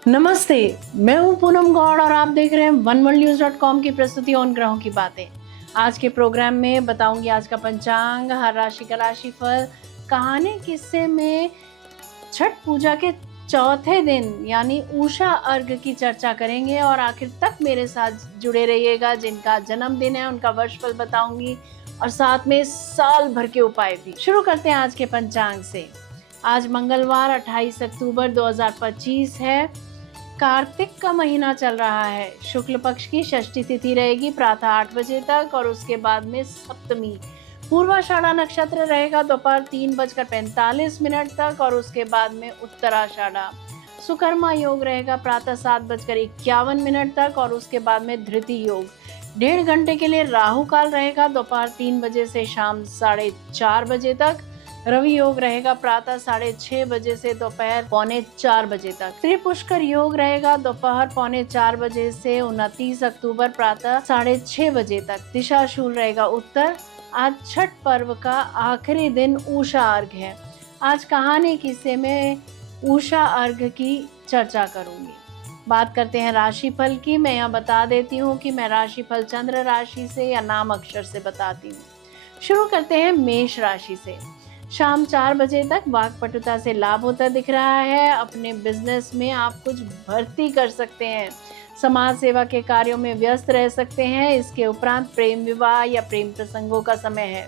नमस्ते। मैं हूं पूनम गौड़ और आप देख रहे हैं oneworldnews.com की प्रस्तुति उन ग्रहों की बातें। आज के प्रोग्राम में बताऊंगी आज का पंचांग, हर राशि का राशिफल, कहानी किस्से में छठ पूजा के चौथे दिन यानी उषा अर्घ की चर्चा करेंगे और आखिर तक मेरे साथ जुड़े रहिएगा। जिनका जन्मदिन है उनका वर्षफल बताऊंगी और साथ में साल भर के उपाय भी। शुरू करते हैं आज के पंचांग से। आज मंगलवार 28 अक्टूबर 2025 है। कार्तिक का महीना चल रहा है। शुक्ल पक्ष की षष्ठी तिथि रहेगी प्रातः 8 बजे तक और उसके बाद में सप्तमी। पूर्वाषाढ़ा नक्षत्र रहेगा दोपहर 3:45 तक और उसके बाद में उत्तराषाढ़ा। सुकर्मा योग रहेगा प्रातः 7:51 तक और उसके बाद में धृति योग। 1.5 घंटे के लिए राहु काल रहेगा दोपहर 3 बजे से शाम 4:30 बजे तक। रवि योग रहेगा प्रातः 6:30 बजे से दोपहर 3:45 बजे तक। त्रिपुष्कर योग रहेगा दोपहर 3:45 बजे से 29 अक्टूबर प्रातः 6:30 बजे तक। दिशा शूल रहेगा उत्तर। आज छठ पर्व का आखिरी दिन उषा अर्घ है। आज कहानी किस्से में उषा अर्घ की चर्चा करूंगी। बात करते हैं राशिफल की। मैं यहाँ बता देती हूँ कि मैं राशिफल चंद्र राशि से या नाम अक्षर से बताती हूँ। शुरू करते हैं मेष राशि से। शाम 4 बजे तक वाक्पटुता से लाभ होता दिख रहा है। अपने बिजनेस में आप कुछ भर्ती कर सकते हैं। समाज सेवा के कार्यों में व्यस्त रह सकते हैं। इसके उपरांत प्रेम विवाह या प्रेम प्रसंगों का समय है।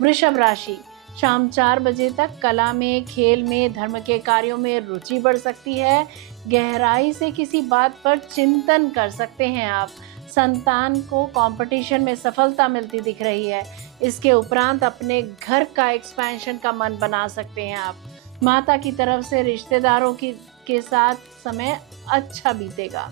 वृषभ राशि। शाम 4 बजे तक कला में, खेल में, धर्म के कार्यों में रुचि बढ़ सकती है। गहराई से किसी बात पर चिंतन कर सकते हैं आप। संतान को कंपटीशन में सफलता मिलती दिख रही है। इसके उपरांत अपने घर का एक्सपेंशन का मन बना सकते हैं आप। माता की तरफ से रिश्तेदारों के साथ समय अच्छा बीतेगा।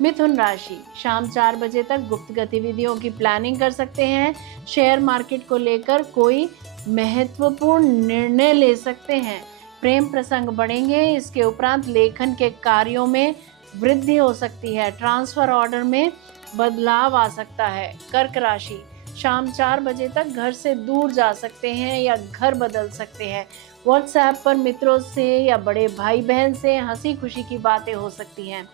मिथुन राशि। शाम 4 बजे तक गुप्त गतिविधियों की प्लानिंग कर सकते हैं। शेयर मार्केट को लेकर कोई महत्वपूर्ण निर्णय ले सकते हैं। प्रेम प्रसंग बढ़ेंगे। इसके उपरांत लेखन के कार्यों में वृद्धि हो सकती है। ट्रांसफर ऑर्डर में बदलाव आ सकता है। कर्क राशि। शाम 4 बजे तक घर से दूर जा सकते हैं या घर बदल सकते हैं। व्हाट्सएप पर मित्रों से या बड़े भाई बहन से हंसी खुशी की बातें हो सकती हैं।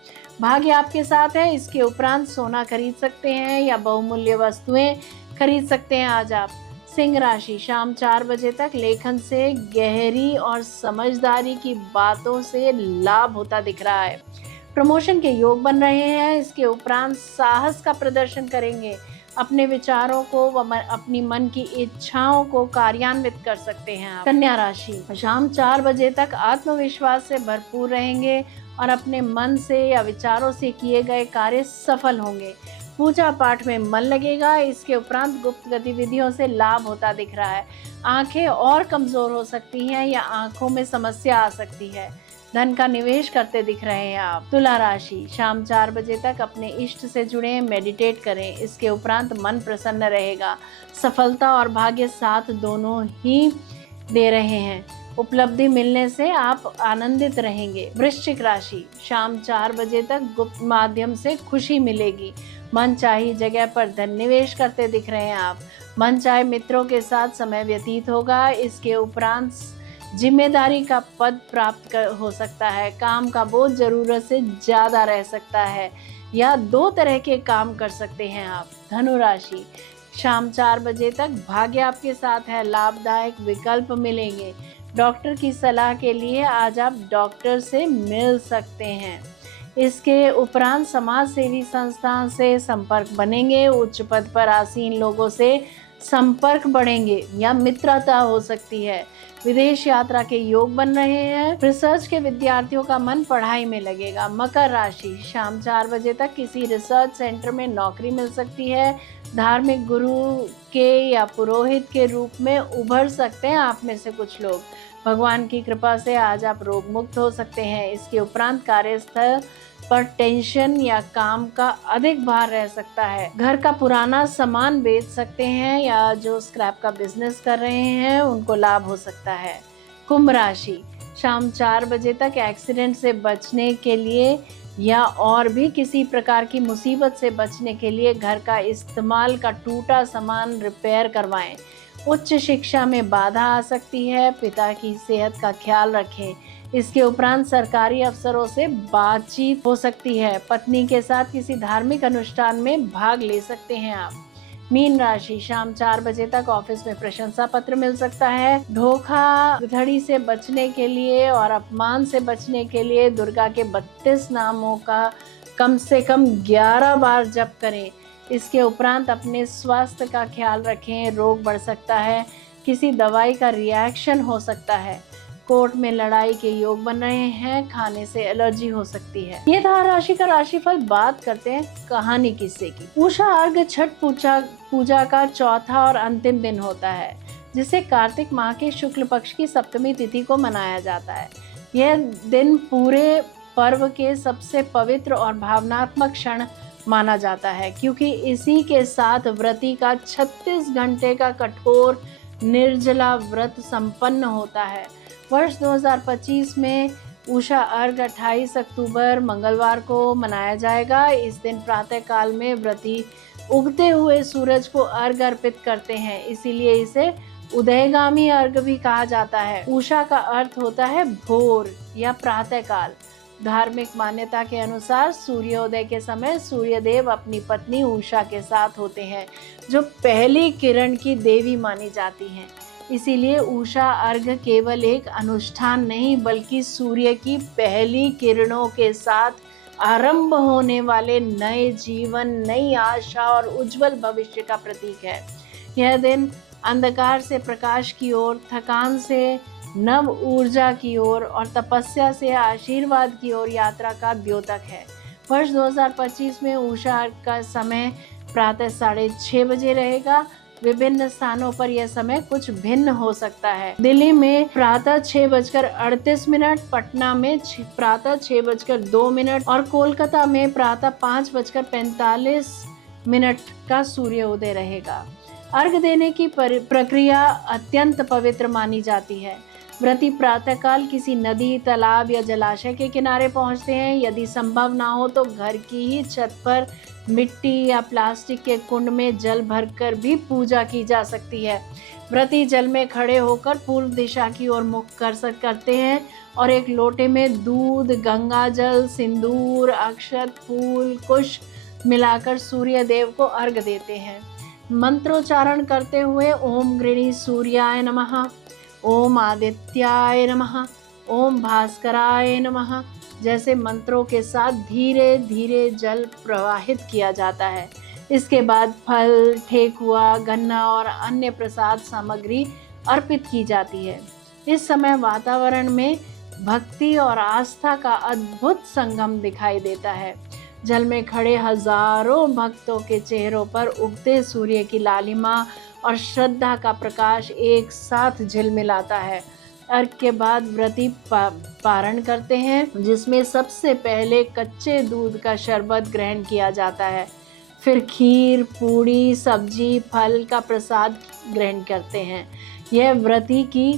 भाग्य आपके साथ है। इसके उपरांत सोना खरीद सकते हैं या बहुमूल्य वस्तुएं खरीद सकते हैं आज आप। सिंह राशि। शाम 4 बजे तक लेखन से गहरी और समझदारी की बातों से लाभ होता दिख रहा है। प्रमोशन के योग बन रहे हैं। इसके उपरांत साहस का प्रदर्शन करेंगे। अपने विचारों को व अपनी मन की इच्छाओं को कार्यान्वित कर सकते हैं आप। कन्या राशि। शाम 4 बजे तक आत्मविश्वास से भरपूर रहेंगे और अपने मन से या विचारों से किए गए कार्य सफल होंगे। पूजा पाठ में मन लगेगा। इसके उपरांत गुप्त गतिविधियों से लाभ होता दिख रहा है। आंखें और कमजोर हो सकती हैं या आंखों में समस्या आ सकती है। धन का निवेश करते दिख रहे हैं आप। तुला राशि। शाम 4 बजे तक अपने इष्ट से जुड़े, मेडिटेट करें। इसके उपरांत मन प्रसन्न रहेगा। सफलता और भाग्य साथ दोनों ही दे रहे हैं। उपलब्धि मिलने से आप आनंदित रहेंगे। वृश्चिक राशि। शाम 4 बजे तक गुप्त माध्यम से खुशी मिलेगी। मन चाही जगह पर धन निवेश करते दिख रहे हैं आप। मन चाहे मित्रों के साथ समय व्यतीत होगा। इसके उपरांत जिम्मेदारी का पद प्राप्त हो सकता है। काम का बोझ जरूरत से ज्यादा रह सकता है या 2 तरह के काम कर सकते हैं आप। धनु राशि। शाम 4 बजे तक भाग्य आपके साथ है। लाभदायक विकल्प मिलेंगे। डॉक्टर की सलाह के लिए आज आप डॉक्टर से मिल सकते हैं। इसके उपरांत समाज सेवी संस्थान से संपर्क बनेंगे। उच्च पद पर आसीन लोगों से संपर्क बढ़ेंगे या मित्रता हो सकती है। विदेश यात्रा के योग बन रहे हैं। रिसर्च के विद्यार्थियों का मन पढ़ाई में लगेगा। मकर राशि। शाम 4 बजे तक किसी रिसर्च सेंटर में नौकरी मिल सकती है। धार्मिक गुरु के या पुरोहित के रूप में उभर सकते हैं आप में से कुछ लोग। भगवान की कृपा से आज आप रोग मुक्त हो सकते हैं। इसके उपरांत कार्यस्थल पर टेंशन या काम का अधिक भार रह सकता है। घर का पुराना सामान बेच सकते हैं या जो स्क्रैप का बिजनेस कर रहे हैं उनको लाभ हो सकता है। कुंभ राशि। शाम 4 बजे तक एक्सीडेंट से बचने के लिए या और भी किसी प्रकार की मुसीबत से बचने के लिए घर का इस्तेमाल का टूटा सामान रिपेयर करवाएं। उच्च शिक्षा में बाधा आ सकती है। पिता की सेहत का ख्याल रखें। इसके उपरांत सरकारी अफसरों से बातचीत हो सकती है। पत्नी के साथ किसी धार्मिक अनुष्ठान में भाग ले सकते हैं आप। मीन राशि, शाम 4 बजे तक ऑफिस में प्रशंसा पत्र मिल सकता है। धोखाधड़ी से बचने के लिए और अपमान से बचने के लिए दुर्गा के 32 नामों का कम से कम 11 बार जप करें। इसके उपरांत अपने स्वास्थ्य का ख्याल रखें, रोग बढ़ सकता है, किसी दवाई का रिएक्शन हो सकता है। कोर्ट में लड़ाई के योग बन रहे हैं, खाने से एलर्जी हो सकती है। ये था राशि का राशिफल। बात करते हैं कहानी किस्से की। उषा अर्घ छठ पूजा का चौथा और अंतिम दिन होता है, जिसे कार्तिक माह के शुक्ल पक्ष की सप्तमी तिथि को मनाया जाता है। यह दिन पूरे पर्व के सबसे पवित्र और भावनात्मक क्षण माना जाता है, क्योंकि इसी के साथ व्रती का 36 घंटे का कठोर निर्जला व्रत संपन्न होता है। वर्ष 2025 में उषा अर्घ 28 अक्टूबर मंगलवार को मनाया जाएगा। इस दिन प्रातः काल में व्रती उगते हुए सूरज को अर्घ अर्पित करते हैं, इसीलिए इसे उदयगामी अर्घ भी कहा जाता है। उषा का अर्थ होता है भोर या प्रातः काल। धार्मिक मान्यता के अनुसार सूर्योदय के समय सूर्यदेव अपनी पत्नी उषा के साथ होते हैं, जो पहली किरण की देवी मानी जाती हैं। इसीलिए उषा अर्घ केवल एक अनुष्ठान नहीं, बल्कि सूर्य की पहली किरणों के साथ आरंभ होने वाले नए जीवन, नई आशा और उज्जवल भविष्य का प्रतीक है। यह दिन अंधकार से प्रकाश की ओर, थकान से नव ऊर्जा की ओर और तपस्या से आशीर्वाद की ओर यात्रा का द्योतक है। वर्ष 2025 में उषा अर्घ का समय प्रातः 6:30 बजे रहेगा। विभिन्न स्थानों पर यह समय कुछ भिन्न हो सकता है। दिल्ली में प्रातः 6:38, पटना में प्रातः 6:02 और कोलकाता में प्रातः 5:45 का सूर्योदय रहेगा। अर्घ देने की प्रक्रिया अत्यंत पवित्र मानी जाती है। व्रती प्रातःकाल किसी नदी, तालाब या जलाशय के किनारे पहुंचते हैं। यदि संभव ना हो तो घर की ही छत पर मिट्टी या प्लास्टिक के कुंड में जल भरकर भी पूजा की जा सकती है। व्रती जल में खड़े होकर पूर्व दिशा की ओर मुख करते हैं और एक लोटे में दूध, गंगा जल, सिंदूर, अक्षत, फूल, कुश मिलाकर सूर्य देव को अर्घ देते हैं। मंत्रोच्चारण करते हुए ओम गृणी सूर्याय नमः, ओम आदित्याय नमः, ओम भास्कराय नमः जैसे मंत्रों के साथ धीरे धीरे जल प्रवाहित किया जाता है। इसके बाद फल, ठेकुआ, गन्ना और अन्य प्रसाद सामग्री अर्पित की जाती है। इस समय वातावरण में भक्ति और आस्था का अद्भुत संगम दिखाई देता है। जल में खड़े हजारों भक्तों के चेहरों पर उगते सूर्य की लालिमा और श्रद्धा का प्रकाश एक साथ झिलमिलाता है। अर्घ के बाद व्रती पारण करते हैं, जिसमें सबसे पहले कच्चे दूध का शरबत ग्रहण किया जाता है। फिर खीर, पूड़ी, सब्जी, फल का प्रसाद ग्रहण करते हैं। यह व्रती की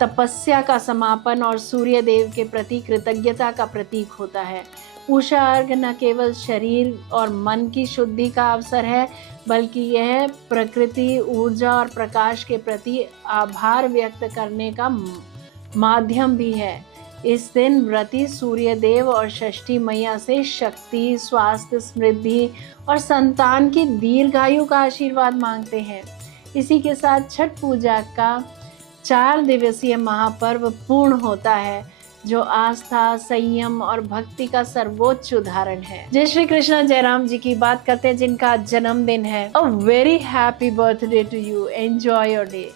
तपस्या का समापन और सूर्य देव के प्रति कृतज्ञता का प्रतीक होता है। उषा अर्घ न केवल शरीर और मन की शुद्धि का अवसर है, बल्कि यह प्रकृति, ऊर्जा और प्रकाश के प्रति आभार व्यक्त करने का माध्यम भी है। इस दिन व्रती सूर्य देव और षष्ठी मैया से शक्ति, स्वास्थ्य, समृद्धि और संतान की दीर्घायु का आशीर्वाद मांगते हैं। इसी के साथ छठ पूजा का 4 दिवसीय महापर्व पूर्ण होता है, जो आस्था, संयम और भक्ति का सर्वोच्च उदाहरण है। जय श्री कृष्ण। जयराम जी की बात करते हैं, जिनका जन्मदिन है। A very happy birthday to you, enjoy your day.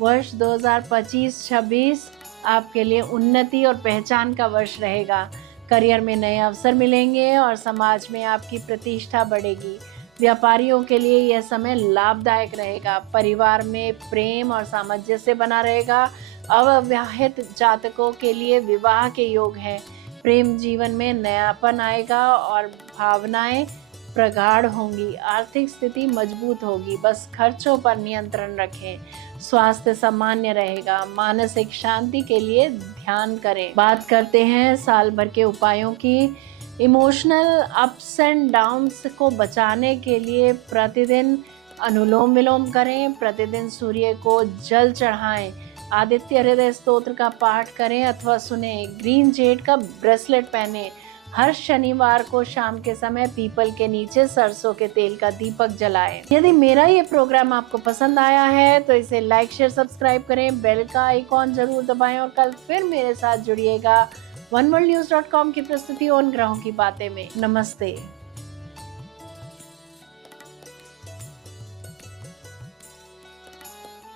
वर्ष 2025-26 आपके लिए उन्नति और पहचान का वर्ष रहेगा। करियर में नए अवसर मिलेंगे और समाज में आपकी प्रतिष्ठा बढ़ेगी। व्यापारियों के लिए यह समय लाभदायक रहेगा। परिवार में प्रेम और सामंजस्य बना रहेगा। अविवाहित जातकों के लिए विवाह के योग हैं। प्रेम जीवन में नयापन आएगा और भावनाएं प्रगाढ़ होंगी। आर्थिक स्थिति मजबूत होगी। बस खर्चों पर नियंत्रण रखें। स्वास्थ्य सामान्य रहेगा। मानसिक शांति के लिए ध्यान करें। बात करते हैं साल भर के उपायों की। इमोशनल अप्स एंड डाउन्स को बचाने के लिए प्रतिदिन अनुलोम विलोम करें। प्रतिदिन सूर्य को जल चढ़ाएं। आदित्य हृदय स्तोत्र का पाठ करें अथवा सुने। ग्रीन जेड का ब्रेसलेट पहने। हर शनिवार को शाम के समय पीपल के नीचे सरसों के तेल का दीपक जलाएं। यदि मेरा ये प्रोग्राम आपको पसंद आया है तो इसे लाइक शेयर सब्सक्राइब करें, बेल का आइकॉन जरूर दबाएं और कल फिर मेरे साथ जुड़िएगा oneworldnews.com की प्रस्तुति उन ग्रहों की बातें में। नमस्ते।